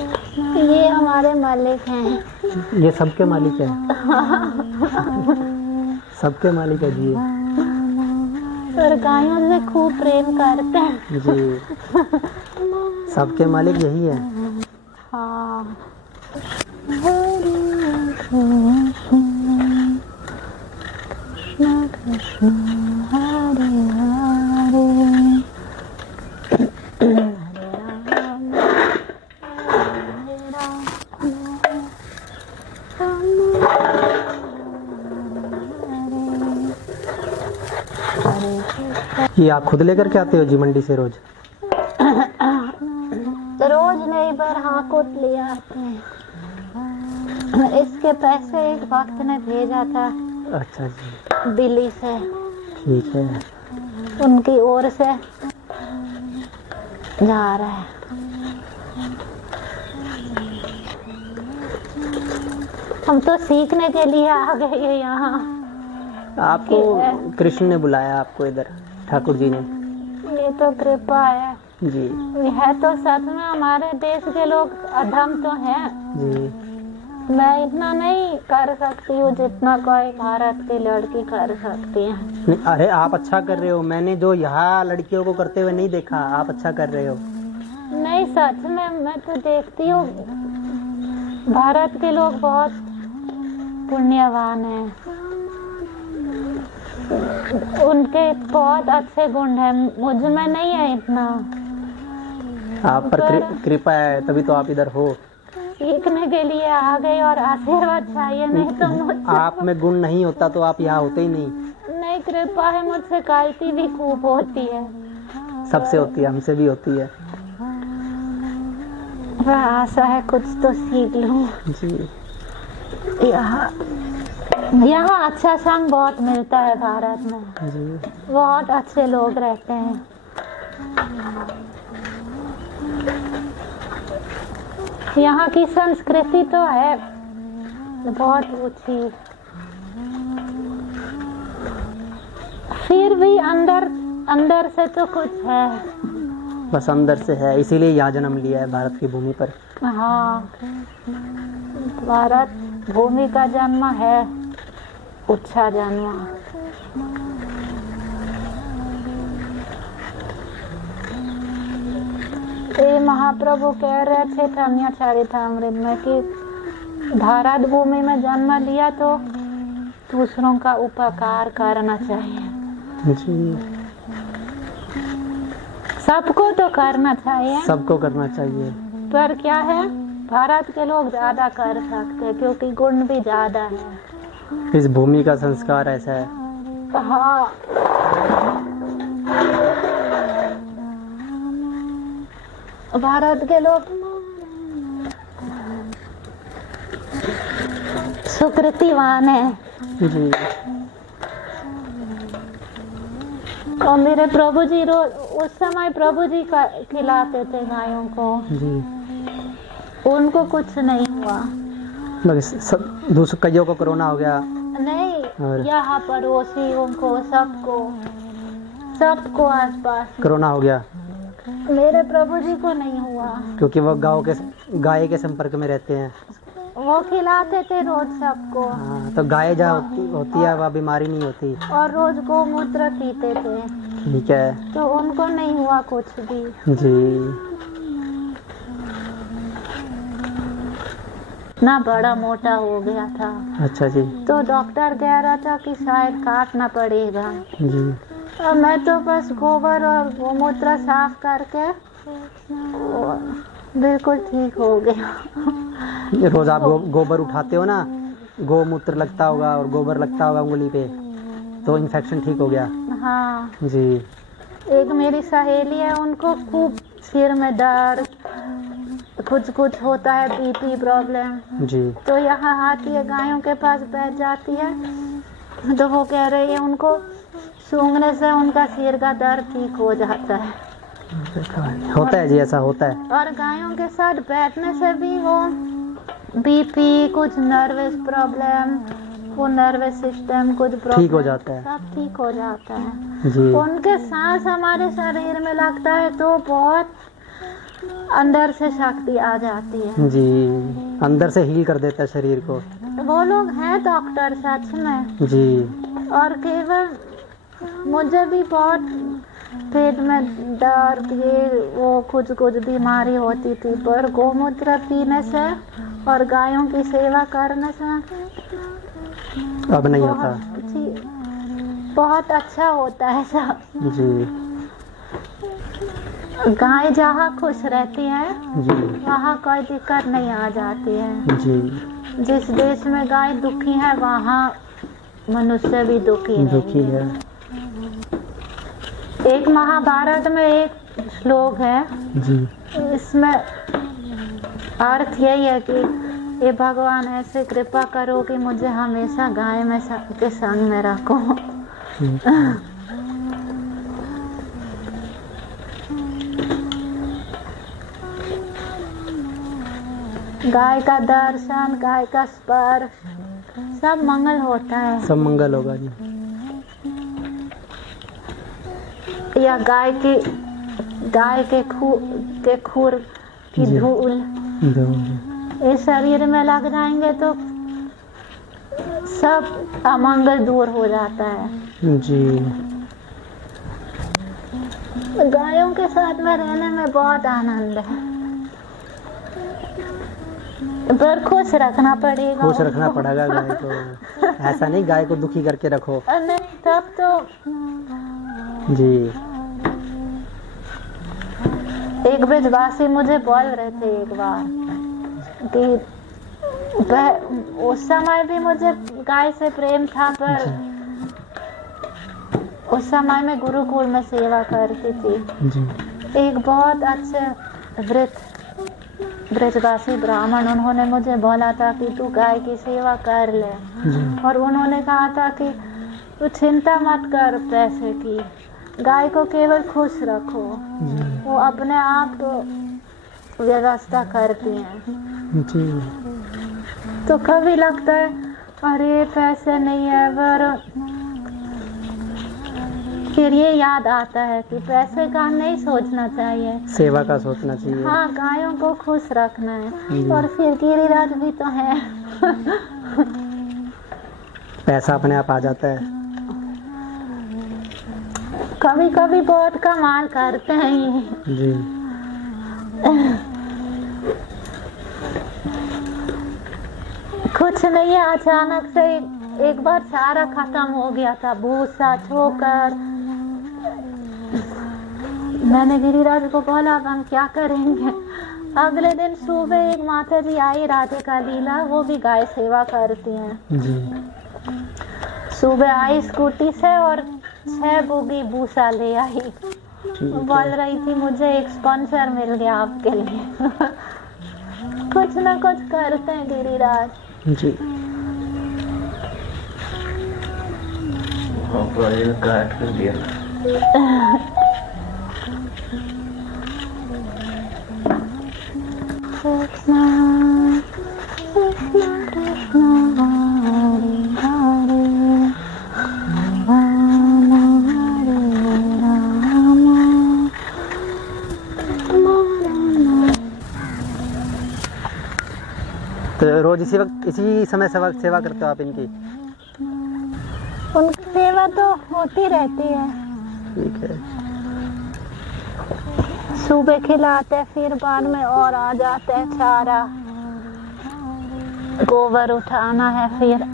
ये हमारे मालिक हैं। ये सबके मालिक है। सबके मालिक है जी। और गायों से खूब प्रेम करते हैं जी। सबके मालिक यही है। हाँ। ये आप खुद लेकर के आते हो जी मंडी से रोज? तो रोज नहीं, पर हाँ कुछ ले आते हैं। इसके पैसे एक वक्त ने भेजा था। अच्छा जी। दिल्ली से। ठीक है। उनकी ओर से जा रहा है। हम तो सीखने के लिए आ गए यहाँ। आपको कृष्ण ने बुलाया आपको इधर, ठाकुर जी ने। ये तो कृपा है जी। है तो सच में हमारे देश के लोग अधम तो हैं जी। मैं इतना नहीं कर सकती हूँ जितना कोई भारत की लड़की कर सकती है। नहीं, अरे आप अच्छा कर रहे हो। मैंने जो यहाँ लड़कियों को करते हुए नहीं देखा, आप अच्छा कर रहे हो। नहीं सच में मैं तो देखती हूँ भारत के लोग बहुत पुण्यवान हैं। उनके बहुत अच्छे गुण हैं, मुझ में नहीं है इतना। आप पर कृपा है, तभी तो आप इधर हो। सीखने के लिए आ गए और आशीर्वाद चाहिए, नहीं तो मुझसे आप में गुण नहीं होता तो आप यहाँ होते ही नहीं। नहीं, कृपा है, मुझसे गलती भी खूब होती है। सबसे होती है, हमसे भी होती है। वह आशा है कुछ तो सीख लूं। जी। यहाँ अच्छा संग बहुत मिलता है भारत में। जी। बहुत अच्छे लोग रहते हैं। यहाँ की संस्कृति तो है बहुत ऊंची, फिर भी अंदर अंदर से तो कुछ है। बस अंदर से है, इसीलिए यहाँ जन्म लिया है भारत की भूमि पर। हाँ, भारत भूमि का जन्म है, अच्छा जन्म। ये महाप्रभु कह रहे थे धन्य चरितामृत में कि भारत भूमि में जन्म लिया तो दूसरों का उपकार करना चाहिए। जी। सबको तो करना चाहिए, सबको करना चाहिए। पर क्या है भारत के लोग ज्यादा कर सकते हैं क्योंकि गुण भी ज्यादा है। इस भूमि का संस्कार ऐसा है। हाँ। भारत के लोग सुकृतिवान है। जी। और मेरे प्रभु जी रोज उस समय प्रभु जी खिलाते थे गायों को। जी। उनको कुछ नहीं हुआ। सब दूसरे कईयों को कोरोना हो गया। नहीं, यहाँ पड़ोसियों को सबको आसपास कोरोना हो गया। मेरे प्रभु जी को नहीं हुआ क्योंकि वो गाय के संपर्क में रहते हैं। वो खिलाते थे रोज सबको। हाँ, तो गाय जहाँ होती है वह बीमारी नहीं होती। और रोज गोमूत्र पीते थे। ठीक है। तो उनको नहीं हुआ कुछ भी। जी। ना बड़ा मोटा हो गया था। अच्छा जी। तो डॉक्टर कह रहा था कि शायद काटना पड़ेगा। जी। और मैं तो बस गोबर और गोमूत्र साफ करके बिल्कुल ठीक हो गया। रोज आप गोबर उठाते हो ना, गोमूत्र लगता होगा और गोबर लगता होगा उंगली पे, तो इन्फेक्शन ठीक हो गया। हाँ जी। एक मेरी सहेली है, उनको खूब सिर में दर्द, कुछ होता है, बीपी प्रॉब्लम। जी। तो यहाँ आती है, गायों के पास बैठ जाती है, तो वो कह रही है उनको सूंघने से उनका सिर का दर्द ठीक हो जाता है। होता है जी, ऐसा होता है। और गायों के साथ बैठने से भी वो बीपी, कुछ नर्वस प्रॉब्लम, वो नर्वस सिस्टम कुछ प्रॉब्लम ठीक हो जाता है, सब ठीक हो जाता है जी। उनके सांस हमारे शरीर में लगता है तो बहुत अंदर से शक्ति आ जाती है। जी, अंदर से हील कर देता है शरीर को। वो लोग हैं डॉक्टर सच में। जी। और केवल मुझे भी बहुत पेट में दर्द ये वो कुछ बीमारी होती थी, पर गोमूत्र पीने से और गायों की सेवा करने से अब नहीं होता। जी, बहुत अच्छा होता है सब। जी। गाय जहाँ खुश रहती है जी। वहाँ कोई दिक्कत नहीं आ जाती है। जी। जिस देश में गाय दुखी है वहाँ मनुष्य भी दुखी है। एक महाभारत में एक श्लोक है। जी। इसमें अर्थ यही है कि ये भगवान ऐसे कृपा करो कि मुझे हमेशा गाय में के संग में रखो। गाय का दर्शन, गाय का स्पर्श, सब मंगल होता है। सब मंगल होगा जी। या गाय के खुर की धूल इस शरीर में लग जाएंगे तो सब अमंगल दूर हो जाता है। जी। गायों के साथ में रहने में बहुत आनंद है, पर खुश रखना पड़ेगा। खुश रखना पड़ेगा गाय को। ऐसा नहीं गाय को दुखी करके रखो। नहीं, तब तो जी। एक ब्रजवासी मुझे बोल रहे थे एक बार कि उस समय भी मुझे गाय से प्रेम था, पर उस समय में गुरुकुल में सेवा करती थी। जी। एक बहुत अच्छे वृद्ध ब्रजवासी ब्राह्मण, उन्होंने मुझे बोला था कि तू गाय की सेवा कर ले। और उन्होंने कहा था कि तू चिंता मत कर पैसे की, गाय को केवल खुश रखो, वो अपने आप व्यवस्था करती हैं। जी। तो कभी लगता है अरे पैसे नहीं है, पर फिर ये याद आता है कि पैसे का नहीं सोचना चाहिए, सेवा का सोचना चाहिए। हाँ, गायों को खुश रखना है। और फिर गिरिराज भी तो है। पैसा अपने आप आ जाता है। कभी कभी बहुत कमाल करते हैं ये। जी। कुछ नहीं है, अचानक से एक बार सारा खत्म हो गया था, भूसा छोकर। मैंने गिरिराज को बोला अब हम क्या करेंगे। अगले दिन सुबह एक माता जी आई, राधिका लीला, वो भी गाय सेवा करती हैं। जी। सुबह आई स्कूटी से और 6 बोगी भूसा ले आई। बोल रही थी मुझे एक स्पॉन्सर मिल गया आपके लिए। कुछ ना कुछ करते हैं गिरिराज। जी। काट कर दिया। तो रोज इसी समय सेवा करते हो आप इनकी? उनकी सेवा तो होती रहती है। ठीक है। सुबह खिलाते, फिर बाद में और आ जाते हैं चारा, गोबर उठाना है। फिर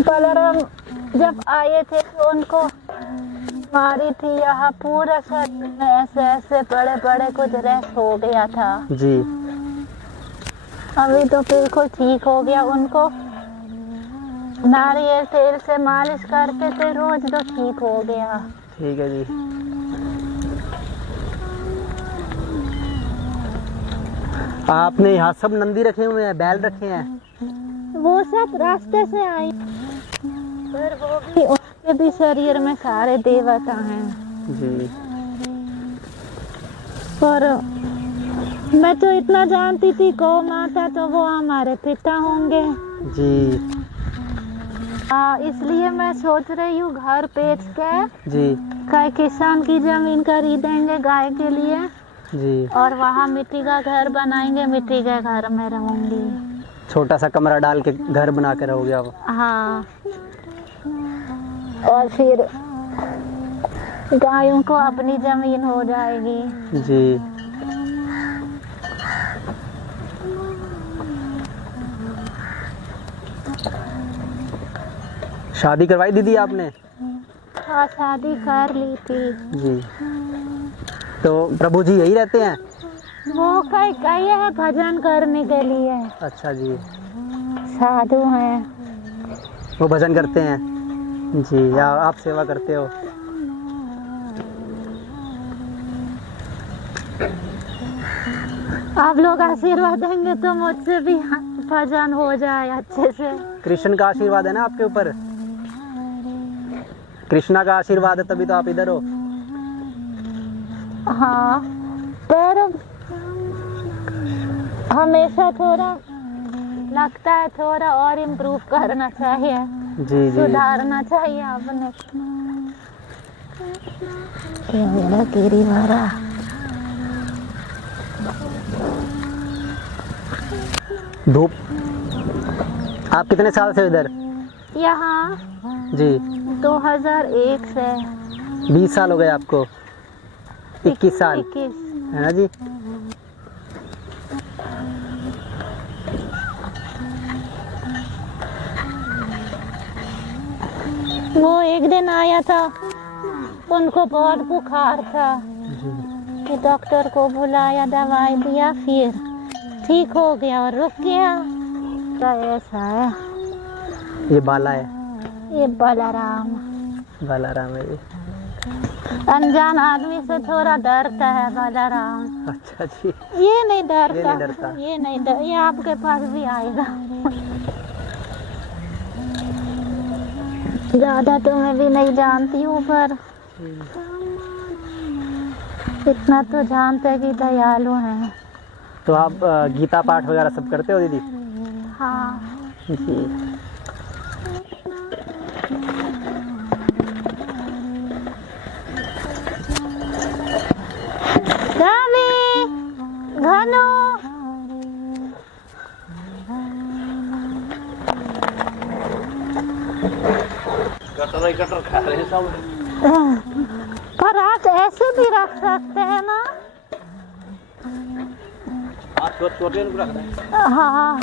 बलराम जब आए थे तो उनको मारी थी, यहाँ पूरा सर में ऐसे बड़े बड़े कुछ रैश हो गया था। जी। अभी तो बिल्कुल ठीक हो गया। उनको नारियल तेल से मालिश करते थे रोज, तो ठीक हो गया। ठीक है जी। आपने यहाँ सब नंदी रखे हुए हैं, बैल रखे हैं? वो सब रास्ते से आई, पर वो भी उनके भी शरीर में सारे देवता हैं। जी। पर मैं तो इतना जानती थी गौ माता तो वो हमारे पिता होंगे। जी। हाँ, इसलिए मैं सोच रही हूँ घर बेच के जी कई किसान की जमीन खरीदेंगे गाय के लिए जी। और वहाँ मिट्टी का घर बनाएंगे, मिट्टी के घर में रहूंगी। छोटा सा कमरा डाल के घर बना के रहोगे आप। हाँ, और फिर गायों को अपनी जमीन हो जाएगी। जी। शादी करवाई दीदी आपने? हाँ, शादी कर ली थी। जी। तो प्रभु जी यही रहते हैं? वो कई गए है भजन करने के लिए। अच्छा जी। साधु हैं। वो भजन करते हैं जी, या आप सेवा करते हो? आप लोग आशीर्वाद देंगे तो मुझसे भी भजन हो जाए अच्छे से। कृष्ण का आशीर्वाद है ना आपके ऊपर? कृष्णा का आशीर्वाद है तभी तो आप इधर हो। हाँ, पर हमेशा थोड़ा लगता है थोड़ा और इम्प्रूव करना चाहिए। जी जी। सुधारना चाहिए आपने। ये मेरा गिरी मारा। धूप। आप कितने साल से इधर? यहाँ जी। 2001 से। 20 साल हो गए आपको? 21 साल 21। है ना जी? वो एक दिन आया था, उनको बहुत बुखार था, जी। डॉक्टर को बुलाया, दवाई दिया, फिर ठीक हो गया और रुक गया। तो ऐसा है। ये बाला है? ये बलराम। बालाराम है ये। अनजान आदमी से थोड़ा डरता है बलराम। अच्छा जी। ये नहीं डरता। ये नहीं डरता। ये नहीं डर, ये आपके पास भी आएगा। ज्यादा तो मैं भी नहीं जानती हूँ, पर इतना तो जानते हैं कि दयालु हैं। तो आप गीता पाठ वगैरह सब करते हो दीदी? हाँ। जी। रवि, घनु, कटर खा रहे हैं सब। पर आप ऐसे भी रख सकते हैं ना। आप छोटे रख रहे हैं। हाँ।